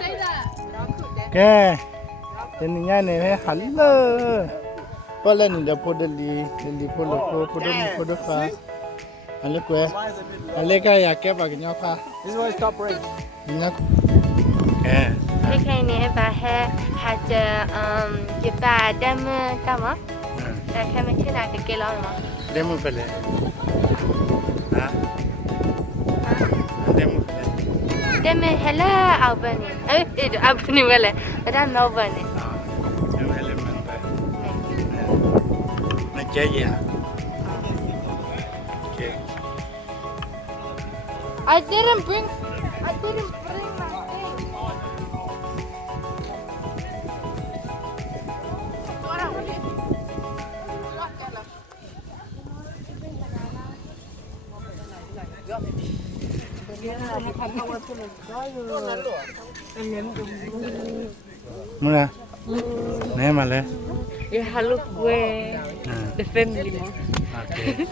ကဲဒီညနေဟဲ့ဟယ်လိုပေါ်လာနေတယ်ပေါ်တယ်လီပေါ်လို့ပေါ်တော့ဖာအလေကွယ်အလေကရကဲပါကညောဖာ This is why stop break. ညကဲ ဒီခိုင်နေပါဟဲဟာကျဒီပါဒမ်ကမအဲ့ခမချင်တာကဲလောင်းမ ဒဲမဖလေဟာဒဲမဖလေ ဒမ်ဟဲလာအောက်ဘနီအဲ့အောက်ဘနီဝဲလေဒါနောက်ဘနီ ကျမလည်းမန်ပဲမကြရကဲ I didn't bring my thing. Muna nè mà lên You hello where the family mo. okay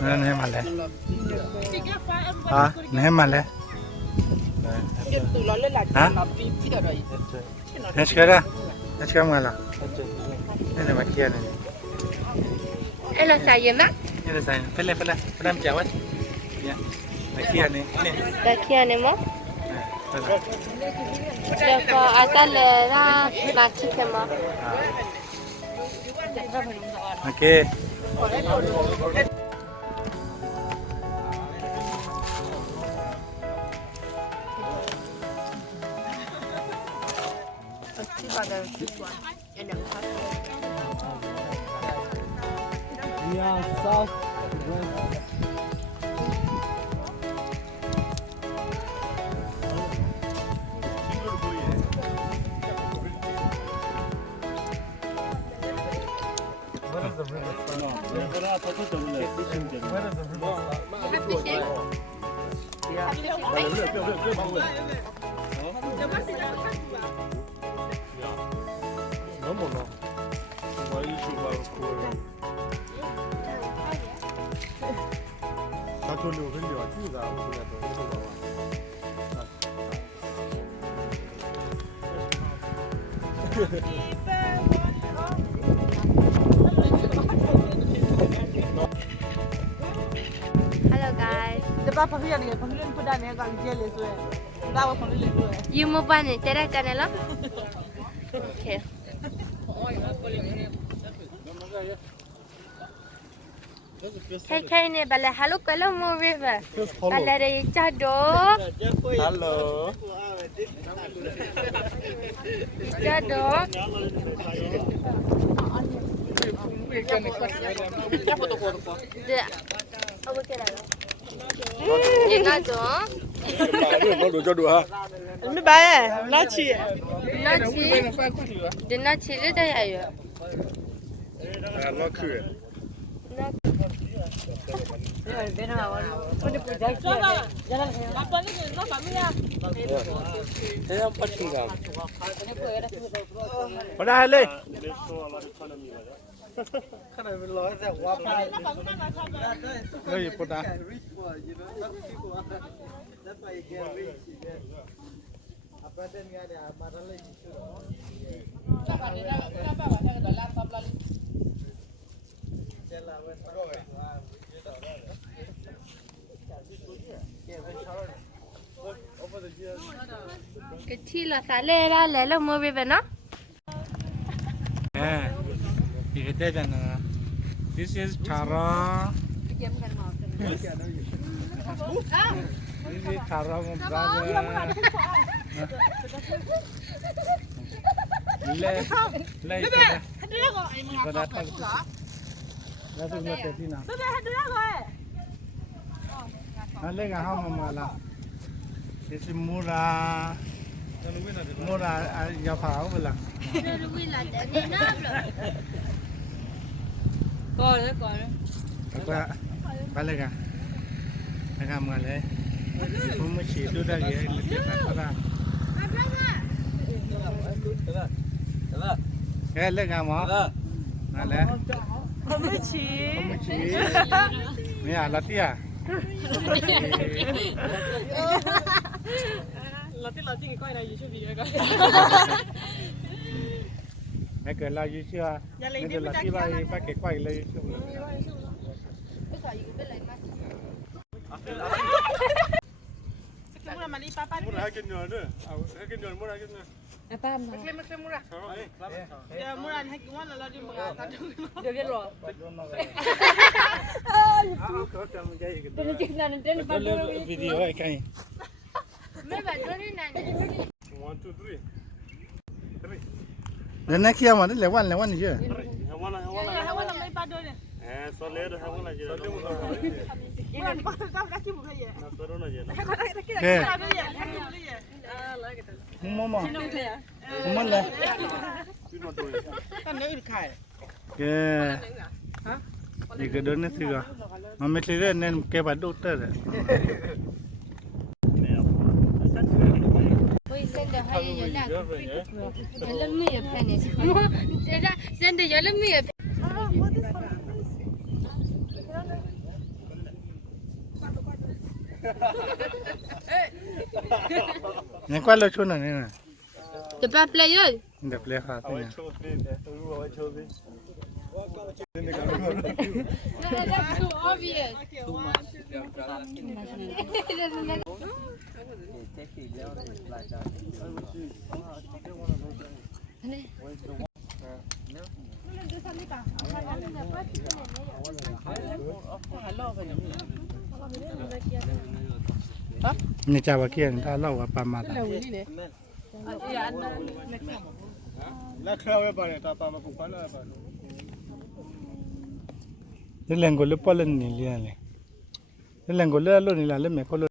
Muna nè mà lên nè mà lên hả let's go mà là đây là mặt kia này Ai là sao vậy má? đây là sai phải lên chào anh mặt kia này nè Tại kia này mo. Để có ata le ra mà chỉ cái mo. ok Yeah, south. Where is the river? Where is the river? Hello guys. The papa here ni pangilin ko dani ka jele so eh. Dawa pangilin ko eh. You mo ba ni tera channel? Okay. Kai ni bala hello kalau mo river. Bala re chado. hello Chado. Dia. Apa kira? Dia nak tu. Mi ba eh, na chi eh. Nak ci. Dia nak ci le dah ayo. nó cười Apa ni no ba mi ya. ở đây lên đây phụ ta Cái chi là xả lê ra lẽ là mua về nó. à thì cái tên là this is Tara this is Tara my brother lê lê cái đó ta đó tôi nói thế nào anh lấy cái hông mà là this is Mura nhà pháo vậy là Coi đấy. Apa balik ah? Agak mengalir. Kamu mesti itu dah ya, lebih apa dah? Eh, lek kamu? Nala. Không biết chi. Kamu mesti. Ni alat ya? เราที่เราจริงก็ได้อยู่ช่วงนี้ก็ ไม่เกิดเราอยู่เชื่อไม่เกิดเราที่ไปไปเก็บไว้เลยช่วงนี้ Semua mali papa ni. Murahกินเงินด้วยเอาให้กินเงินมurahกินเงิน Macam murah. Ya murah ni hakiwan lah dia murah. Dia dia loh. วิดีโอไอ้ใคร ไม่แบบโดนนี่นาน 1 2 3 แล้วนักเขียวมาได้แล้ววันนี่เชื่อ hawana Hakiwan lah mali padu ni. soleh hawana je soleh murah Murah ni pasal kau kaki bukan ya. na corona je na Kau nak kira kira ada ya. Kaki boleh ya. Lah kita. มุมมอง Nak ya. มุมเลย tin ma to Kan dia ul khai. แกนี่ก็โดนนี่สิก็มันไม่ใช่เรื่องนั้นแกบัดดูเตอร์ 会生的还有两个，原来没有骗你，这个生的原来没有骗。 นี่กว่าเราชวนนี่นะ The bad player. เดี๋ยวเปลี่ยนขาสิเนี่ย cho tin tu wa cho tin That's too obvious. Ni cawa kian dah lau apa mata. la khao ba ne ta pa ma pu pa la ba Ni lenggo le polen ni lian le. Ni lenggo le lo ni la le me ko lo.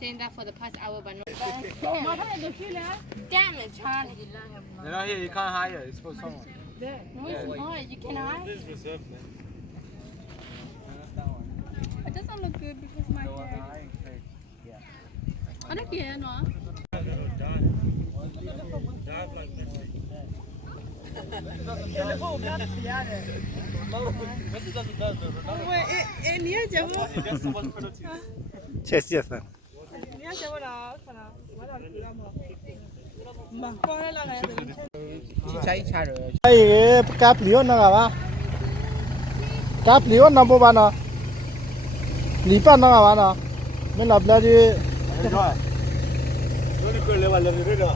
Saying that for the past hour, but not. Damn it, Charlie. now here you can't hire it's for someone No, it's not. You can hide. this is reserved man It doesn't look good because my hair. Ada kaya no? Ni aja bu. Che sia sa. Ni aja bu lah, sana. Mana kira mo? Mah, kau lah lah. Ai kap liu na ga ba. Kap liu na bo ba na. Li pa na ga ba na. Me la bla di. Doni ko le wala ni da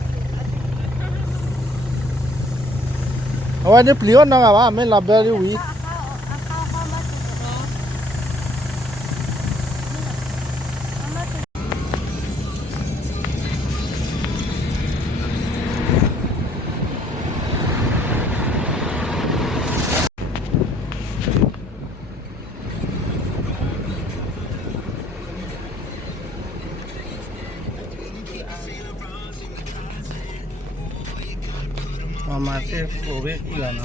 Awa ni liu na ga ba me la bla di wi. Mama te obe ilana.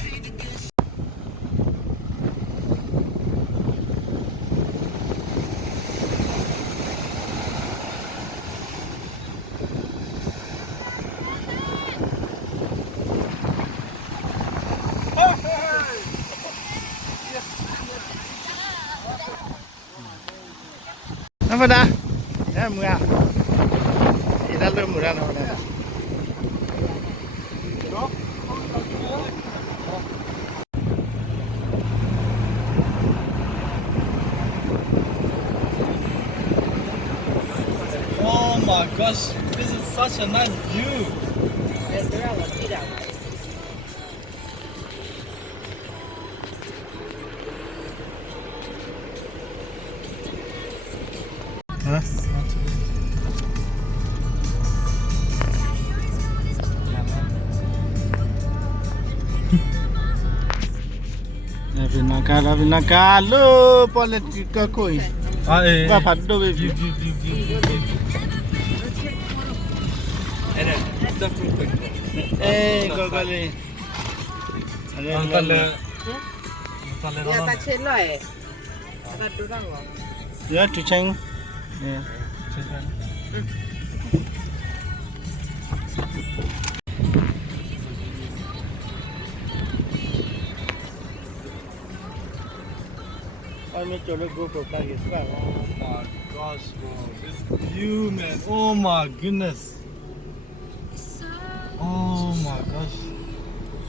Apa dah? Ya muka. Kita belum murah namanya. oh my gosh this is such a nice view Hả? Vinaka, lo politika koi. Ba phat do be view. Go le. Ya tak celok eh. Ada durang loh. Ya tu cheng. Ya. I'm going to go for flag is flag. Oh my gosh, bro. This view, man. Oh my goodness. Oh my gosh.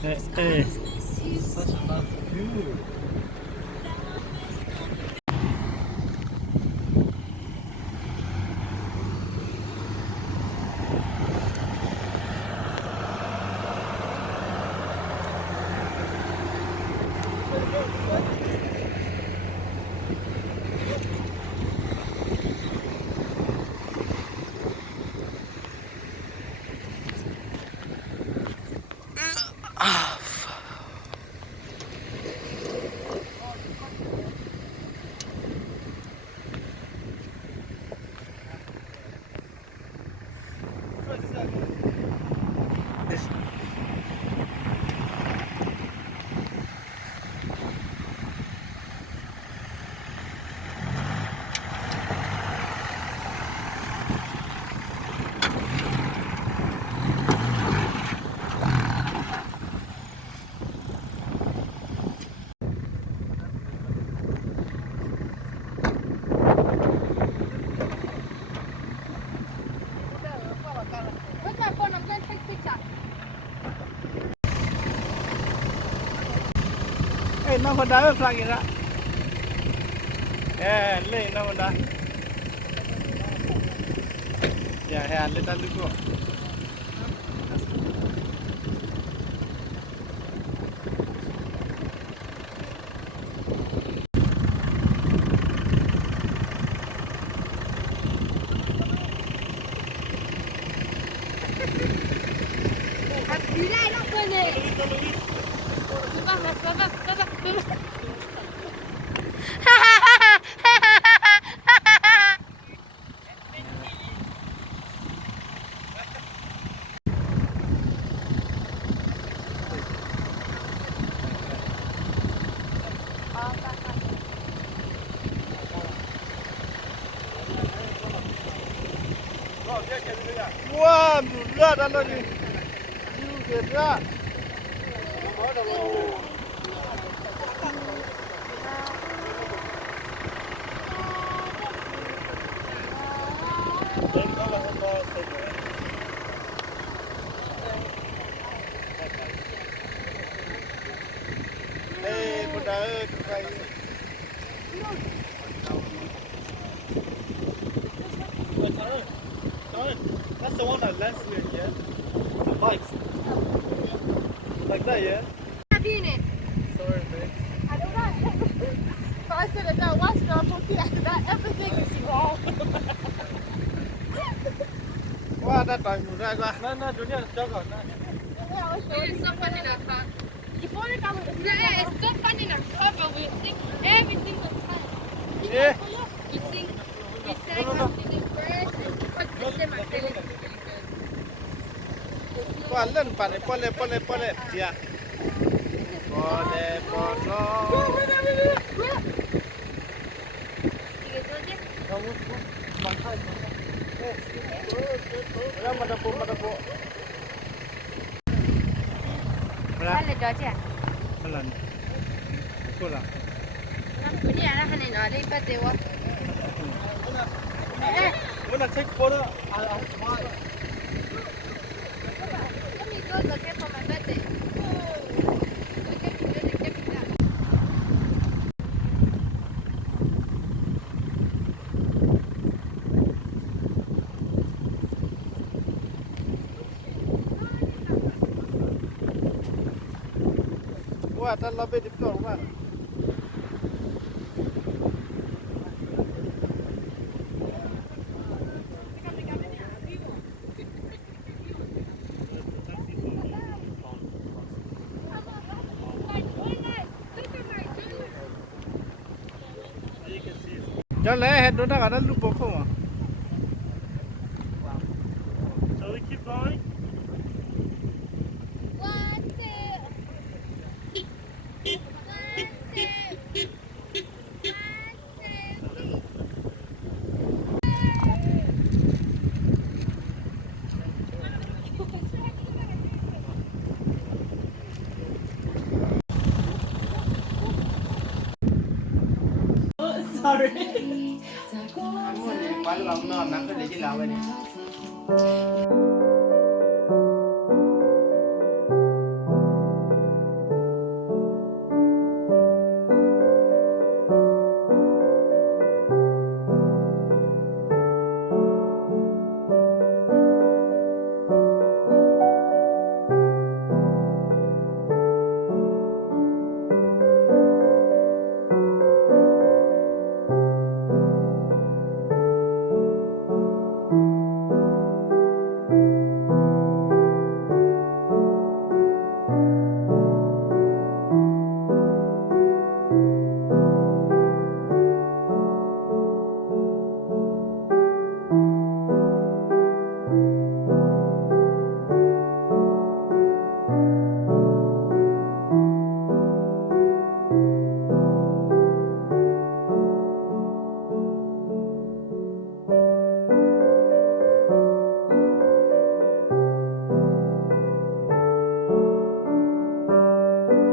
Hey. Such a nice view. Where's my phone? I'm going to take a picture. Hey, no one died flag is that? Yeah, lay no one died. Yeah, let that go. Abdullah, non connaît. Papa. Wow, blood, I love you. You get that. Hey, put that That's the one that Leslie, yeah? The bikes. Like that, yeah? Sorry, Sorry, babe. I don't know. But I said I don't watch it on after that. Everything is wrong. Wow, that time was right. No, Junior, jog on. It's so funny in our car. It's so funny in our car, but we sing every single time. Yeah. We sing, we sang, I'm singing first, because this time my playlist is really good. Wow, learn pale, pole. Yeah. Vale, Georgia. Pelan. Kurang. Ini anak kan ini ada ikat dewa. When I take photo, I'll smile. Let me go look for my birthday. Wah, tak lebih di kau kan? Jangan leher, dona ada lupa kau mah. Shall we keep going? sorry. Kamu ni palu am nak nak kerja lawan ni.